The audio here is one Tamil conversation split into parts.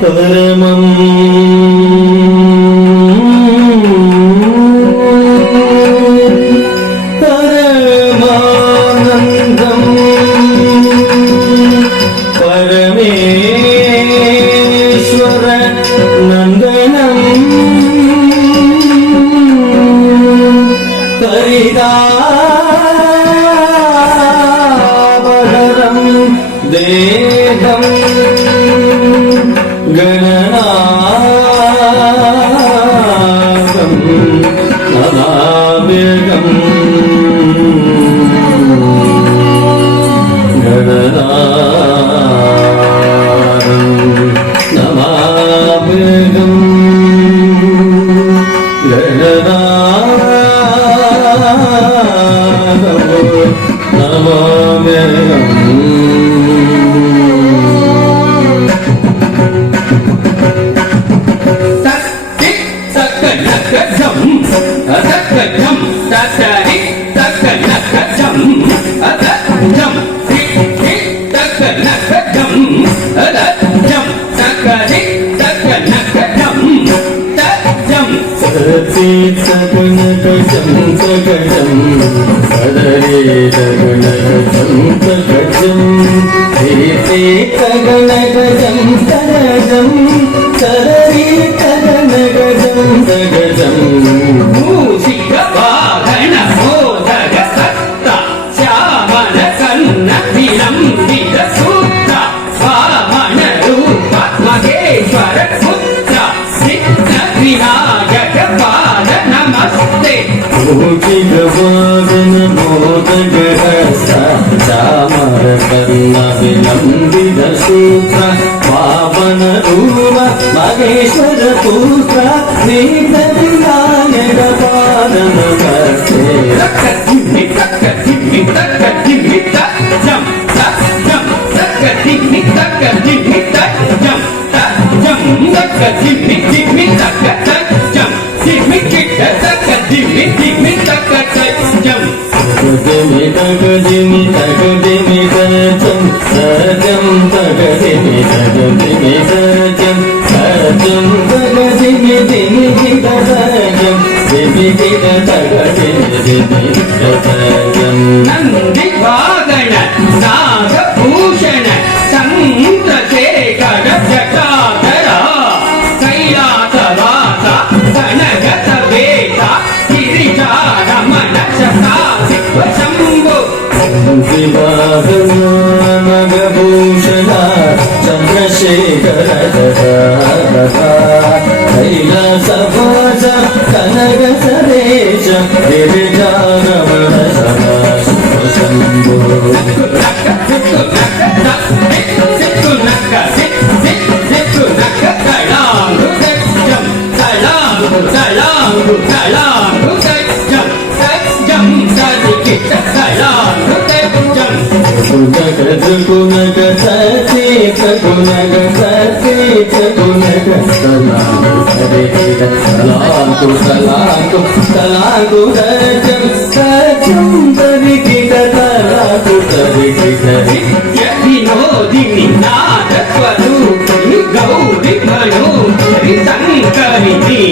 परमं परमानन्दं परमेश्वर नन्दनं परिदावहरं देहं गणनाथं नमाम्यहम् गणनाथं नमाम्यहम् गणनाथं नमाम्यहम् सगणगजं सगजं सदरे सगणगजं सगजं हेते सगणगजं सगजं सदरे सगणगजं सगजं मूषिक वाहन मोदक सत्त श्यामल कन्न विलंबित सूत्र वामन रूप महेश्वर पुत्र सिद्ध विनायक पाद नमस्ते मूषिक वाहन मोदक सत्त श्यामल कन्न विलंबित सूत्र वामन रूप महेश्वर पुत्र सिद्ध विनायक पाद नमस्ते तक जिम्मी तक जिम्मी तक जिम्मी तक जम तक जम तक जिम्मी तक जिम्मी तक जम तक जम तक जिम्मी जिम्मी तक तक जम जिम्मी किट तक जिम्मी जिम्मी तक तक जम जिम्मी तक जिम्मी तक जिम्मी सजम सजम तक जिम्मी तक जिम्मी सजम सजम तक जिम्मी जिम्मी किट सजम जिम्मी किट तक जिम्मी जिम्मी सजम नंदी वागण नागभूषण चंद्रशेखर जटाधरा कैलासवास गणगत वेद गिरिजा रमण शताधिप शंभो शिवाहन नागभूषण चंद्रशेखर जटाधरा कैलासवास गणगत वेद गिरिजा रमण शताधिप शंभो गुणग सती गुणग सती गुणग सलांकु सलांकु सलांकु सजम सजम तरिकित तलांकु तरिकित विनोदिनी नाद स्वरूपिणी गौरी मनोहरि शंकरिणी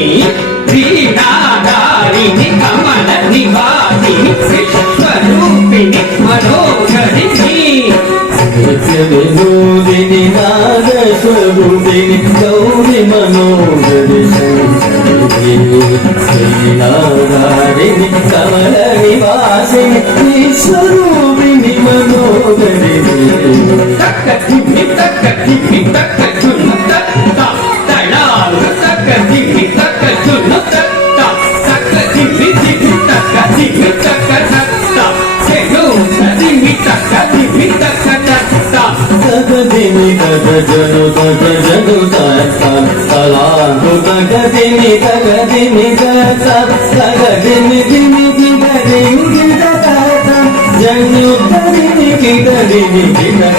वीणाधारिणी कमल निवासिनी विश्वरूपिणी मनोहरिणी विनोदिनी नाद स्वरूपिणी गौरी मनोहरि शंकरिणी वीणाधारिणी कमल निवासिनी विश्वरूपिणी मनोहरिणी तक जिम्मी तक झुन तक तड़ांग तक जिम्मी तक झुन तक जिम्मी जिम्मी तक जिम्मी तक जिम्मी तक जिम्मी तक तक दिनी तक जनु तक सलांकु तक दिनी तक दिनी दिनी जनु दिनी दिनी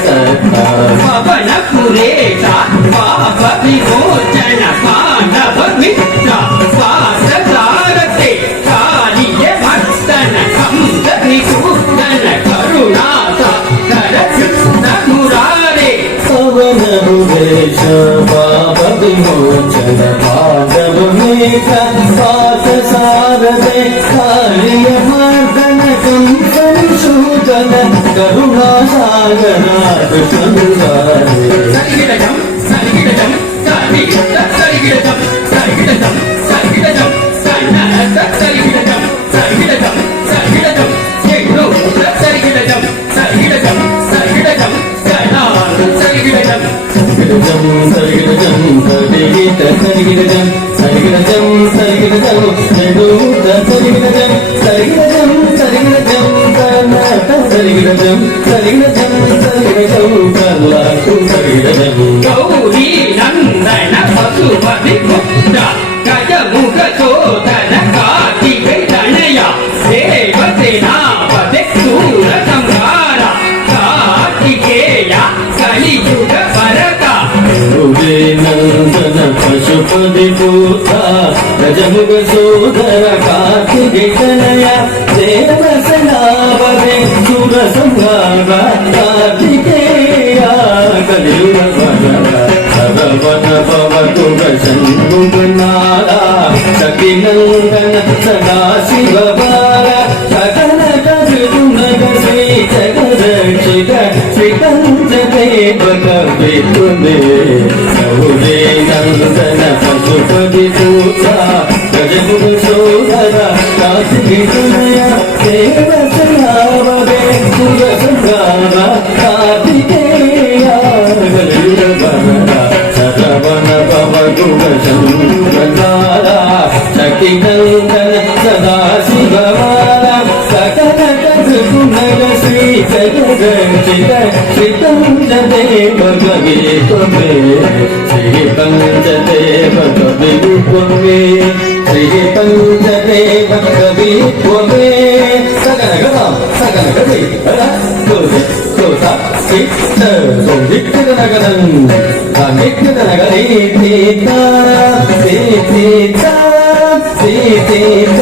पवन पुरेता पाप विमोचन पांडव मित्र पास सारथे कालिय भक्तन कंस निषूदन करुणासा कर कृष्ण मुरारे पवन पुरेश बाबा ವಿಮೋಚನ ಪಾದವ ಮೇಘ ಪಾತ ಸಾರದೆ ಕಾಳಿಯ ಮಾರ್ದನ ಕಂಸಂಶೋಧನ ಕರುಣಾ ಸಾಗರ ಕೃಷ್ಣಾರೆ சரிகிடஜம் சரிகிடஜம் சரிகிடஜம் சரிகிடஜம் சரிகிடஜம் சரிகிடஜம் சரிகிடஜம் சரிகிடஜம் சரிகிடஜம் எங்கோ சரிகிடஜம் சரிகிடஜம் சரிகிடஜம் சரிகிடஜம் சரிகிடஜம் சரிகிடஜம் சரிகிட சரிகிடஜம் சரிகிடஜம் சரிகிடஜம் நெடுத சரிகிடஜம் சரிகிடஜம் சரிகிடஜம் கர்நாட சரிகிடஜம் சரிகிடஜம் சரிகிடஜம் கர்லாக்கு சரிகிடஜம் கௌரி நந்தன பசுபதி புத்த கஜமுக சோதன கார்த்திகை தனயா தேவசேனாபதி சூர சம்ஹார கார்த்திகேய கலியுக வரதா ಗೌರಿ ನಂದನ ಪಶುಪತಿ ಪೂತ ಗಜಮುಗ ಸೋದರ ಕಾರ್ತಿಕೇಯ ತನಯ ದೇವ ಸೇನಾಪತಿ ಸುರ ಸಂಹಾರ ಕಾರ್ತಿಕೇಯ ಕಲಿಯುಗ ವರದ ಸರವನ ಪವತುಗ ಶಂಭುನಾದ ಶಕ್ತಿ ನಂದನ ಸದಾ ಶಿವ ಬಾಲ ಸಕಲ ಕರುಣಗ ಶ್ರೀ ಜಗದಕ್ಷಿತ ಶ್ರೀಕಂಠ ದೇವ ಕವಿತ್ವಮೇ ಗೌರಿ ನಂದನ ಪಶುಪತಿ ಪೂತ ಗಜಮುಗ ಸೋದರ ಕಾರ್ತಿಕೇಯ ತನಯ ದೇವ ಸೇನಾಪತಿ ಸುರ ಸಂಹಾರ ಕಾರ್ತಿಕೇಯ ಕಲಿಯುಗ ವರದ ಸರವಣ ಪವತುಗ ಶಂಭುನಾದ ಶಕ್ತಿ ನಂದನ ಸದಾ ಶಿವ ಬಾಲ ಸಕಲ ಕರುಣಗ ಶ್ರೀ ಜಗದಕ್ಷಿತ ಶ್ರೀಕಂಠ ದೇವ ಕವಿತ್ವಮೇ ಶ್ರೀ ಪಂಚದೇವ ಕವಿತ್ವಮೇ ಶ್ರೀ ಪಂಚದೇವ ಕವಿತ್ವಮೇ ಸಗನ ಗಮ ಸಗನ ಗದಿ ಅಲ ಕೋಸಿ ಕೋಸ ಸಿಟ್ಟ ಸೋದಿಟ್ಟದ ನಗದಂ ನಿತ್ಯದ ನಗದಿ ತೀತ ತೀತ ತೀತ